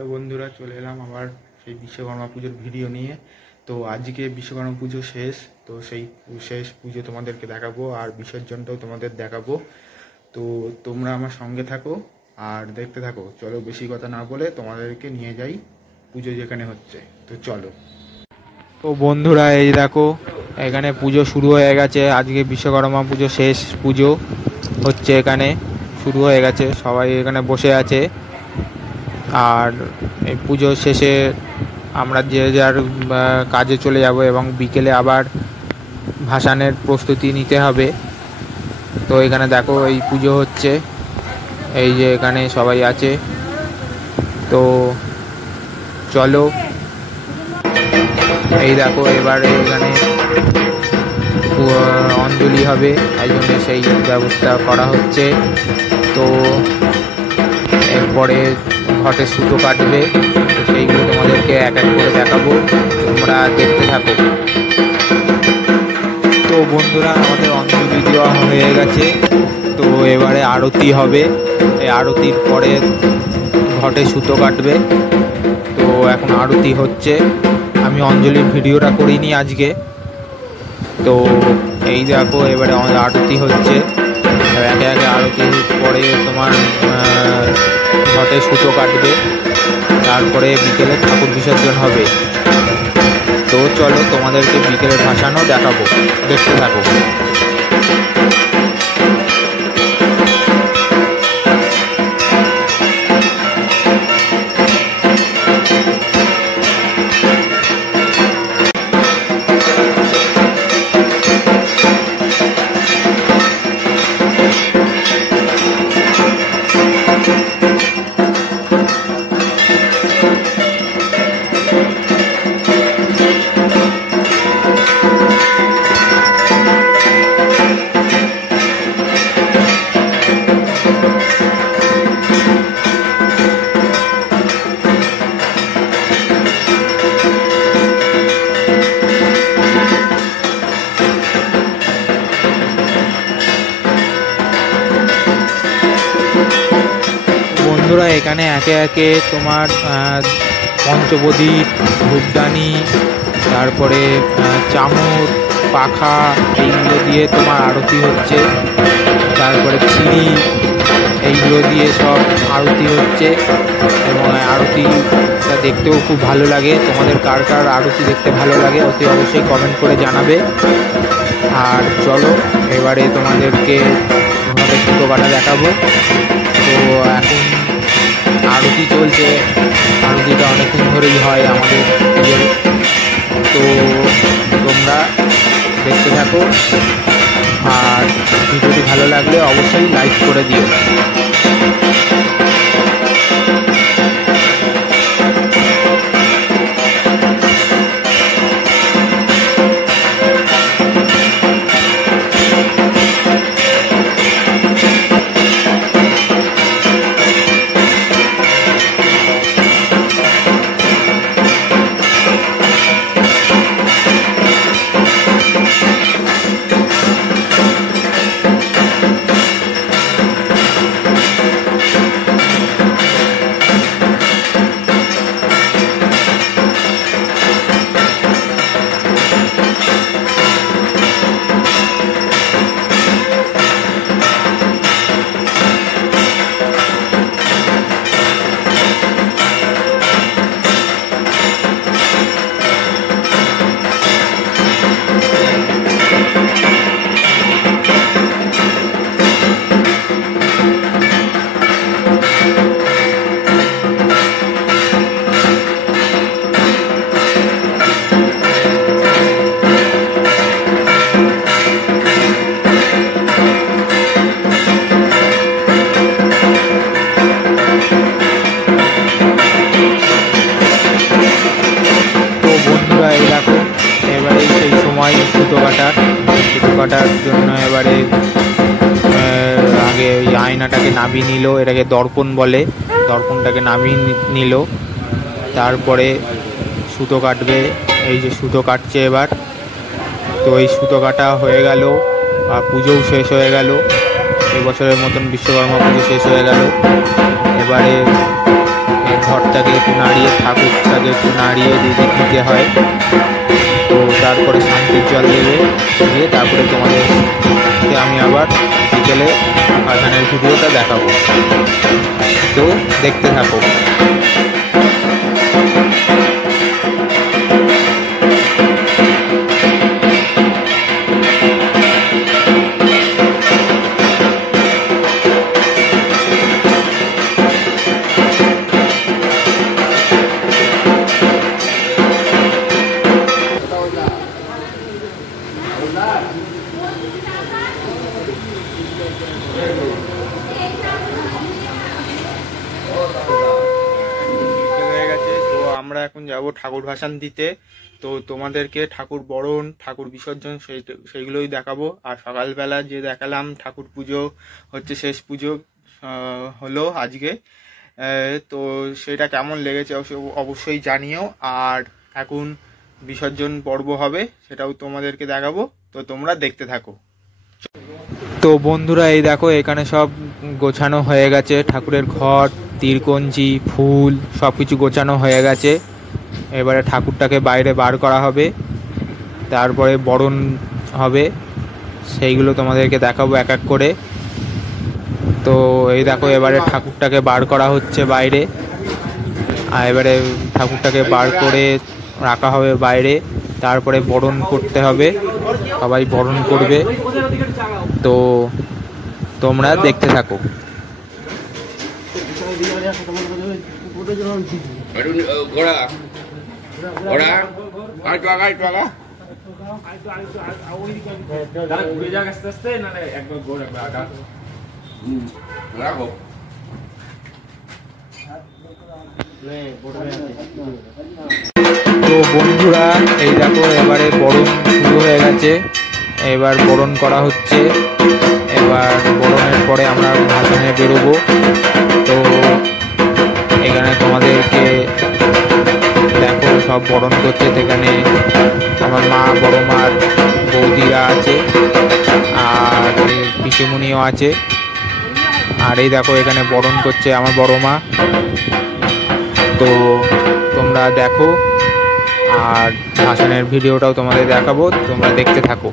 তো বন্ধুরা চলে এলাম আবার সেই বিশ্বকর্মা পুজোর ভিডিও নিয়ে। তো আজকে বিশ্বকর্মা পুজো শেষ, তো সেই শেষ পুজো তোমাদেরকে দেখাবো আর বিসর্জনটাও তোমাদের দেখাবো। তো তোমরা আমার সঙ্গে থাকো আর দেখতে থাকো। চলো বেশি কথা না বলে তোমাদেরকে নিয়ে যাই পুজো যেখানে হচ্ছে। তো চলো। তো বন্ধুরা এই দেখো এখানে পুজো শুরু হয়ে গেছে। আজকে বিশ্বকর্মা পুজো শেষ পুজো হচ্ছে, এখানে শুরু হয়ে গেছে, সবাই এখানে বসে আছে। আর এই পুজো শেষে আমরা যে যার কাজে চলে যাব এবং বিকেলে আবার ভাসানের প্রস্তুতি নিতে হবে। তো এখানে দেখো এই পুজো হচ্ছে, এই যে এখানে সবাই আছে। তো চলো, এই দেখো এবারে এখানে অঞ্জলি হবে, এই জন্য সেই ব্যবস্থা করা হচ্ছে। তো এরপরে ঘটে সুতো কাটবে, তো সেইগুলো তোমাদেরকে এক এক করে দেখাবো, তোমরা দেখতে থাকো। তো বন্ধুরা আমাদের অঞ্জলি দেওয়া হয়ে গেছে, তো এবারে আরতি হবে। এই আরতির পরে ঘটে সুতো কাটবে। তো এখন আরতি হচ্ছে, আমি অঞ্জলির ভিডিওটা করিনি আজকে। তো এই দেখো এবারে আরতি হচ্ছে, একে একে আরতির পরে তোমার ঘটে সুতো কাটবে, তারপরে বিকেলে ঠাকুর বিসর্জন হবে। তো চলো তোমাদেরকে বিকেলে ভাসানো দেখাবো, দেখতে থাকো। বন্ধুরা এখানে একে একে তোমার পঞ্চবদীপ, ধূপদানি, তারপরে চামচ, পাখা, এইগুলো দিয়ে তোমার আরতি হচ্ছে। তারপরে ছিরি, এইগুলো দিয়ে সব আরতি হচ্ছে এবং আরতিটা দেখতেও খুব ভালো লাগে। তোমাদের কার কার আরতি দেখতে ভালো লাগে অতি অবশ্যই কমেন্ট করে জানাবে। আর চলো এবারে তোমাদেরকে ঘটে সুতো কাটা দেখাবো। তো এখন আরতি চলছে, আরতিটা অনেকক্ষণ ধরেই হয় আমাদের পুজোর। তো তোমরা দেখতে থাকো আর ভিডিওটি ভালো লাগলে অবশ্যই লাইক করে দিও। সুতো কাটার জন্য এবারে আগে ওই আয়নাটাকে নামিয়ে নিল, এটাকে দর্পণ বলে, দর্পণটাকে নামিয়ে নিল। তারপরে সুতো কাটবে, এই যে সুতো কাটছে এবার। তো এই সুতো কাটা হয়ে গেল আর পুজোও শেষ হয়ে গেল। এবছরের মতন বিশ্বকর্মা পুজো শেষ হয়ে গেল। এবারে ঘরটাকে একটু নাড়িয়ে, ঠাকুরটাকে একটু নাড়িয়ে দিতে হয়। তো তারপরে শান্তির জল দেবে, দিয়ে তারপরে তোমাদেরকে আমি আবার বিকেলে ভাসানের ভিডিওটা দেখাবো। তো দেখতে থাকো। হয়ে গেছে, তো আমরা এখন যাব ঠাকুর ভাসান দিতে। তো তোমাদেরকে ঠাকুর বরণ, ঠাকুর বিসর্জন সেইগুলোই দেখাবো। আর সকালবেলা যে দেখালাম ঠাকুর পুজো হচ্ছে, শেষ পুজো হলো আজকে। তো সেটা কেমন লেগেছে অবশ্যই জানিও। আর এখন বিসর্জন পর্ব হবে, সেটাও তোমাদেরকে দেখাবো। তো তোমরা দেখতে থাকো। তো বন্ধুরা, এই দেখো এখানে সব গোছানো হয়ে গেছে, ঠাকুরের ঘট, তীরকঞ্জি, ফুল সব কিছু গোছানো হয়ে গেছে। এবারে ঠাকুরটাকে বাইরে বার করা হবে, তারপরে বরণ হবে, সেইগুলো তোমাদেরকে দেখাবো এক এক করে। তো এই দেখো এবারে ঠাকুরটাকে বার করা হচ্ছে বাইরে, আর এবারে ঠাকুরটাকে বার করে রাখা হবে বাইরে, তারপরে বরণ করতে হবে, সবাই বরণ করবে। তো তোমরা দেখতে থাকো। তো বন্ধুরা, এই দেখো এবারে বরণ শুরু হয়ে গেছে, এবার বরণ করা হচ্ছে। এবার বরণের পরে আমরা ভাসানে বেরোবো। তো এখানে তোমাদেরকে দেখো সব বরণ করছে, সেখানে আমার মা, বড় মার বৌদিরা আছে, আর পিসিমণিও আছে। আর এই দেখো এখানে বরণ করছে আমার বড় মা। তো তোমরা দেখো, আর ভাসানের ভিডিওটাও তোমাদের দেখাবো, তোমরা দেখতে থাকো।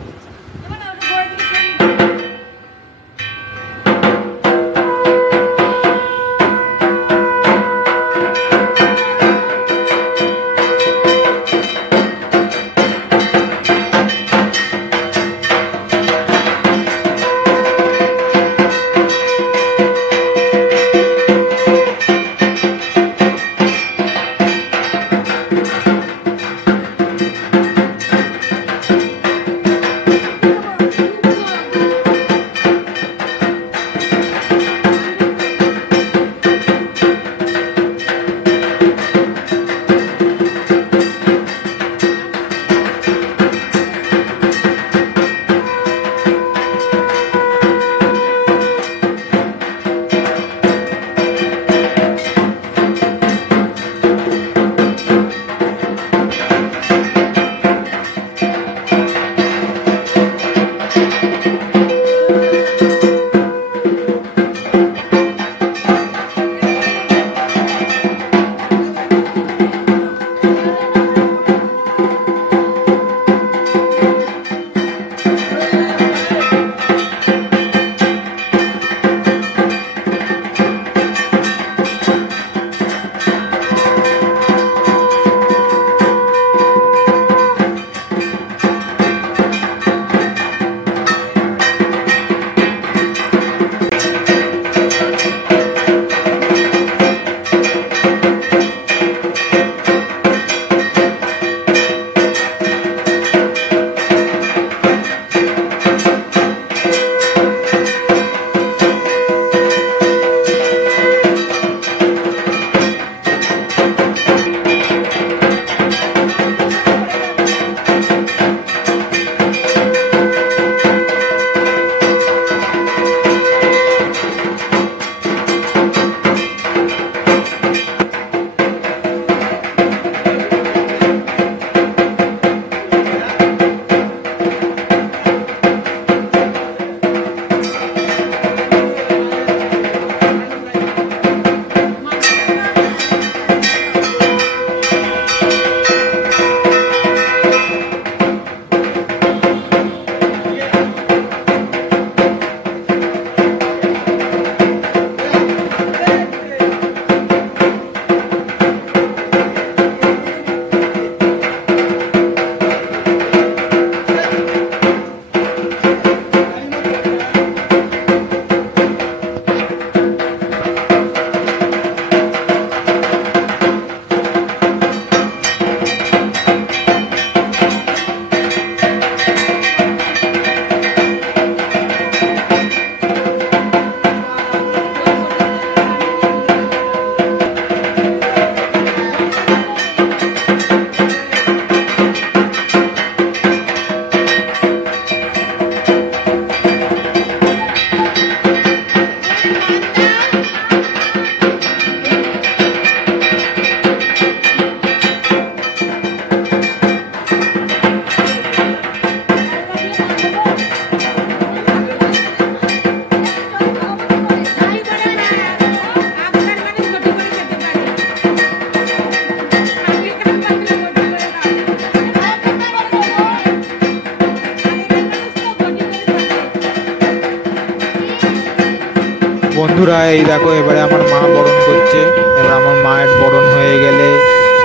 বন্ধুরা এই দেখো এবারে আমার মা বরণ করছে। এবার আমার মায়ের বরণ হয়ে গেলে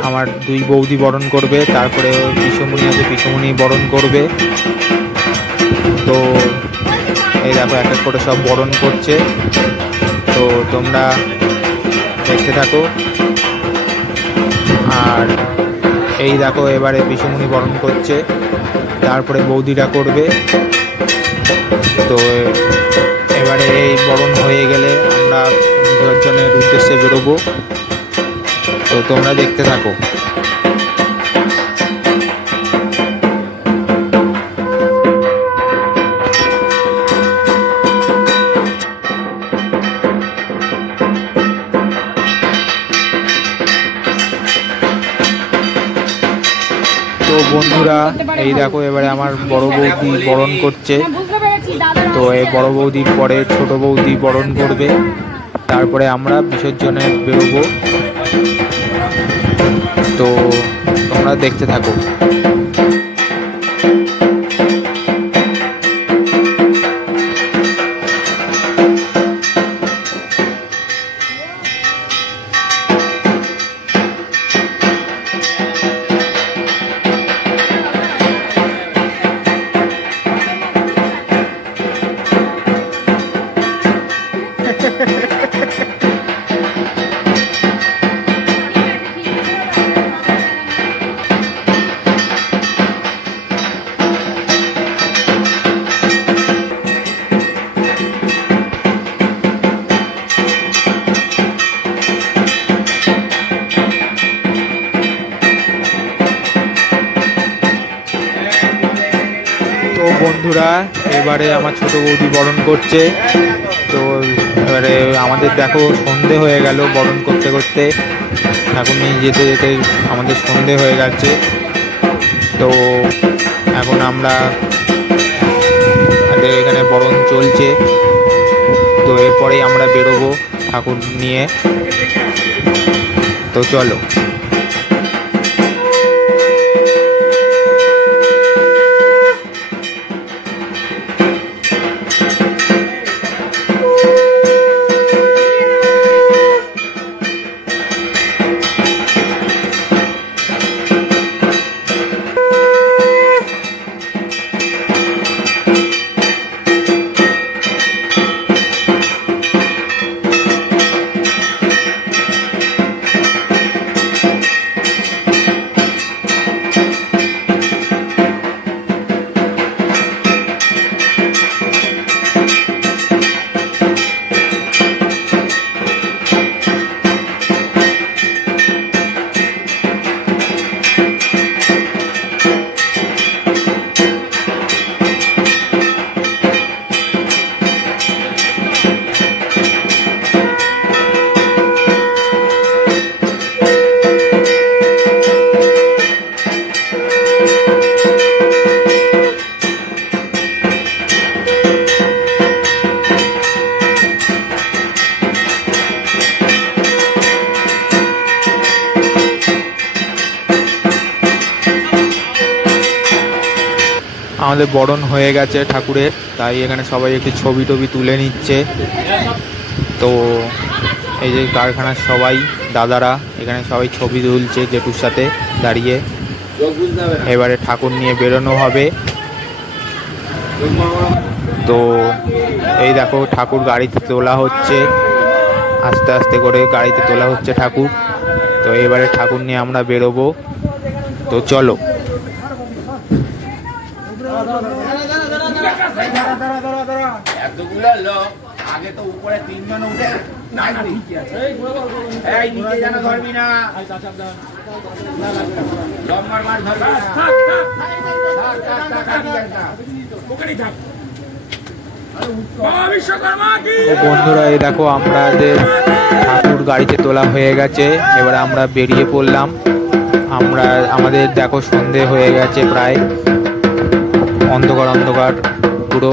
আমার দুই বৌদি বরণ করবে, তারপরে পিসমুনি আছে পিসমুনি বরণ করবে। তো এই দেখো এক এক করে সব বরণ করছে, তো তোমরা দেখতে থাকো। আর এই দেখো এবারে পিসমুনি বরণ করছে, তারপরে বৌদিরা করবে। তো এবারে এই বরণ হয়ে গেলে আমরা বিসর্জনের উদ্দেশ্যে বেরোবো, তো তোমরা দেখতে থাকো। তো বন্ধুরা এই দেখো এবারে আমার বড় বৌদি বরণ করছে। তো এই বড় বৌদির পরে ছোট বৌদি বরণ করবে, তারপরে আমরা বিসর্জনে বেরোবো। তো তোমরা দেখতে থাকো। তো বন্ধুরা এবারে আমার ছোট বৌদি বরণ করছে। তো এবারে আমাদের দেখো সন্ধে হয়ে গেল বরণ করতে করতে, এখন নিয়ে যেতে যেতে আমাদের সন্ধে হয়ে গেছে। তো এখন আমরা এখানে বরণ চলছে, তো এরপরেই আমরা বেরোবো ঠাকুর নিয়ে। তো চলো। আমাদের বরণ হয়ে গেছে ঠাকুরের, তাই এখানে সবাই একটু ছবি টবি তুলে নিচ্ছে। তো এই যে কারখানার সবাই দাদারা এখানে সবাই ছবি তুলছে জেঠুর সাথে দাঁড়িয়ে। এবারে ঠাকুর নিয়ে বেরোনো হবে। তো এই দেখো ঠাকুর গাড়িতে তোলা হচ্ছে, আস্তে আস্তে করে গাড়িতে তোলা হচ্ছে ঠাকুর। তো এবারে ঠাকুর নিয়ে আমরা বেরোবো, তো চলো। এতগুলো লোক আগে তো উপরে তিনজন উঠে এই নিচে যেন ধরবি না, লম্বার মাছ ধরবি না। বন্ধুরা এই দেখো আমাদের ঠাকুর গাড়িতে তোলা হয়ে গেছে, এবারে আমরা বেরিয়ে পড়লাম। আমাদের দেখো সন্ধে হয়ে গেছে প্রায়, অন্ধকার অন্ধকার পুরো।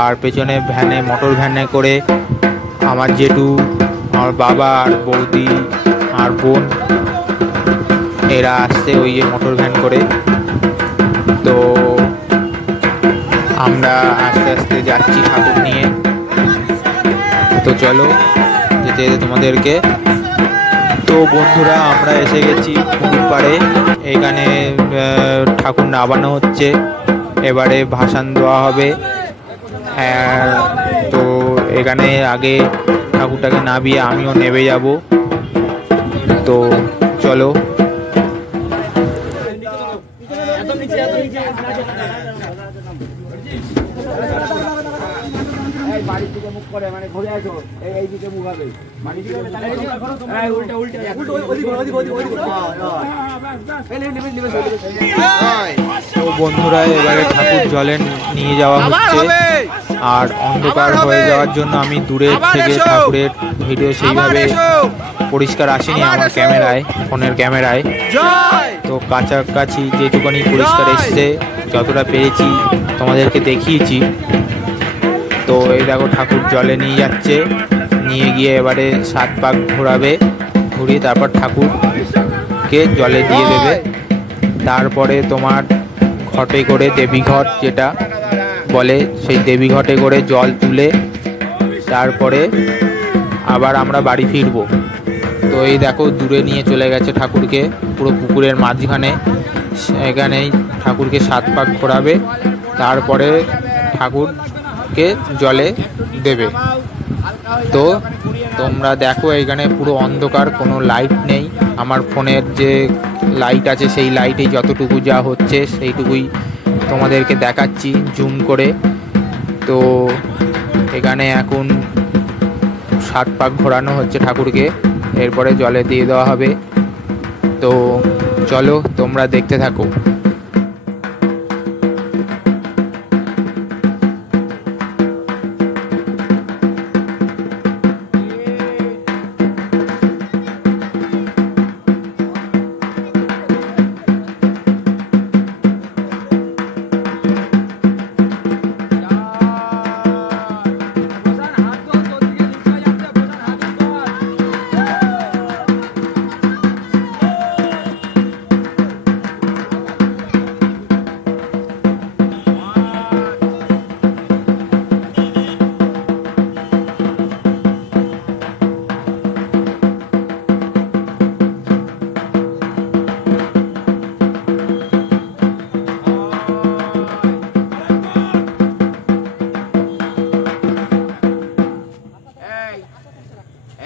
আর পেছনে ভ্যানে মোটর ভ্যানে করে আমার জেঠু, আমার বাবা আর বৌদি আর বোন এরা আসছে ওই যে মোটর ভ্যান করে। তো আমরা আস্তে আস্তে যাচ্ছি ঠাকুর নিয়ে। তো চলো যেতে যেতে তোমাদেরকে। তো বন্ধুরা আমরা এসে গেছি পুকুর পাড়ে। এখানে ঠাকুর নামানো হচ্ছে, এবারে ভাসান দেওয়া হবে। তো এখানে আগে ঠাকুরটাকে নামিয়ে আমিও নেমে যাব। তো চলো। বাড়ির দিকে মুখ করে মানে ঘুরে আসো, এই দিকে মুখ হবে বাড়ির দিকে। উল্টা উল্টা তো বন্ধুরা এবারে ঠাকুর জলে নিয়ে যাওয়া হচ্ছে। আর অন্ধকার হয়ে যাওয়ার জন্য আমি দূরের থেকে ঠাকুরের ভিডিও সেইভাবে পরিষ্কার আসেনি আমার ক্যামেরায়, ফোনের ক্যামেরায়। তো কাছাকাছি যেটুকুনি পরিষ্কার এসছে, যতটা পেরেছি তোমাদেরকে দেখিয়েছি। তো এই দেখো ঠাকুর জলে নিয়ে যাচ্ছে, নিয়ে গিয়ে এবারে 7 পাক ঘোরাবে, ঘুরিয়ে তারপর ঠাকুরকে জলে দিয়ে দেবে। তারপরে তোমার ঘটে করে দেবীঘট যেটা বলে, সেই দেবীঘটে করে জল তুলে তারপরে আবার আমরা বাড়ি ফিরবো। তো এই দেখো দূরে নিয়ে চলে গেছে ঠাকুরকে, পুরো পুকুরের মাঝখানে। এখানেই ঠাকুরকে 7 পাক ঘোরাবে, তারপরে ঠাকুরকে জলে দেবে। তো তোমরা দেখো এখানে পুরো অন্ধকার, কোনো লাইট নেই। আমার ফোনের যে লাইট আছে সেই লাইটেই যতটুকু যা হচ্ছে সেইটুকুই তোমাদেরকে দেখাচ্ছি জুম করে। তো এখানে এখন 7 পাক ঘোরানো হচ্ছে ঠাকুরকে, এরপরে জলে দিয়ে দেওয়া হবে। তো চলো তোমরা দেখতে থাকো।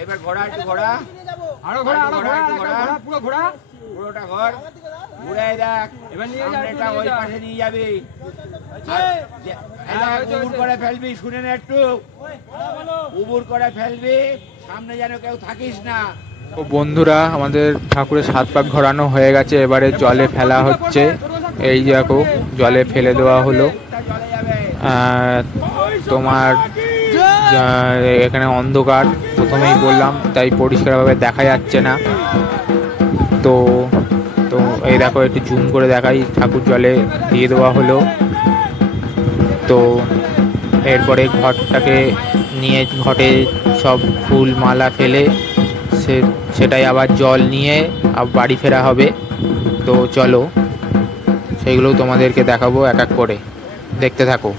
এইবার ঘোড়া একটু ঘোড়া, আরো ঘোড়া, আরো ঘোড়া, পুরো ঘোড়া, পুরোটা ঘর ঘুরে দেখ। এবার নিয়ে যা, এটা ওই পাশে নিয়ে যাবি, উবুর করে ফেলবি, শুনে না একটু, উবুর করে ফেলবি, সামনে যেন কেউ থাকিস না। তো বন্ধুরা আমাদের ঠাকুরের 7 পাক ঘোরানো হয়ে গেছে, এবারে জলে ফেলা হচ্ছে। এই দেখো জলে ফেলে দেওয়া হলো। তোমার এখানে অন্ধকার, প্রথমেই বললাম, তাই পরিষ্কারভাবে দেখা যাচ্ছে না। তো তো এই দেখো একটু জুম করে দেখাই, ঠাকুর জলে দিয়ে দেওয়া হলো। তো এরপরে ঘটটাকে নিয়ে ঘটে সব ফুল মালা ফেলে সেটাই আবার জল নিয়ে বাড়ি ফেরা হবে। তো চলো সেইগুলোও তোমাদেরকে দেখাবো এক এক করে, দেখতে থাকো।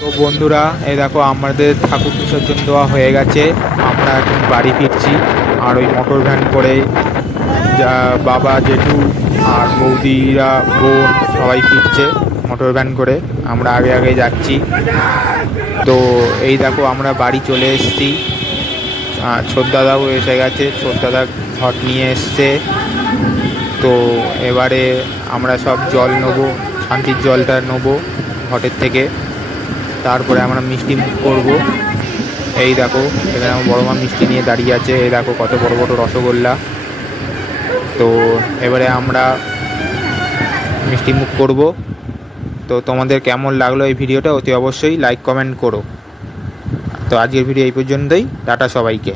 তো বন্ধুরা এই দেখো আমাদের ঠাকুর বিসর্জন দেওয়া হয়ে গেছে, আমরা এখন বাড়ি ফিরছি। আর ওই মোটর ভ্যান করে যা বাবা জেঠু আর বৌদিরা বোন সবাই ফিরছে মোটর ভ্যান করে, আমরা আগে আগে যাচ্ছি। তো এই দেখো আমরা বাড়ি চলে এসেছি। ছোটদাদাও এসে গেছে, ছোটদাদা ঘট নিয়ে এসছে। তো এবারে আমরা সব জল নেবো, শান্তির জলটা নেবো ঘটের থেকে, তারপরে আমরা মিষ্টি মুখ করবো। এই দেখো এখানে আমার বড় মা মিষ্টি নিয়ে দাঁড়িয়ে আছে, এই দেখো কত বড় বড় রসগোল্লা। তো এবারে আমরা মিষ্টি মুখ করব। তো তোমাদের কেমন লাগলো এই ভিডিওটা অতি অবশ্যই লাইক কমেন্ট করো। তো আজকের ভিডিও এই পর্যন্তই, টাটা সবাইকে।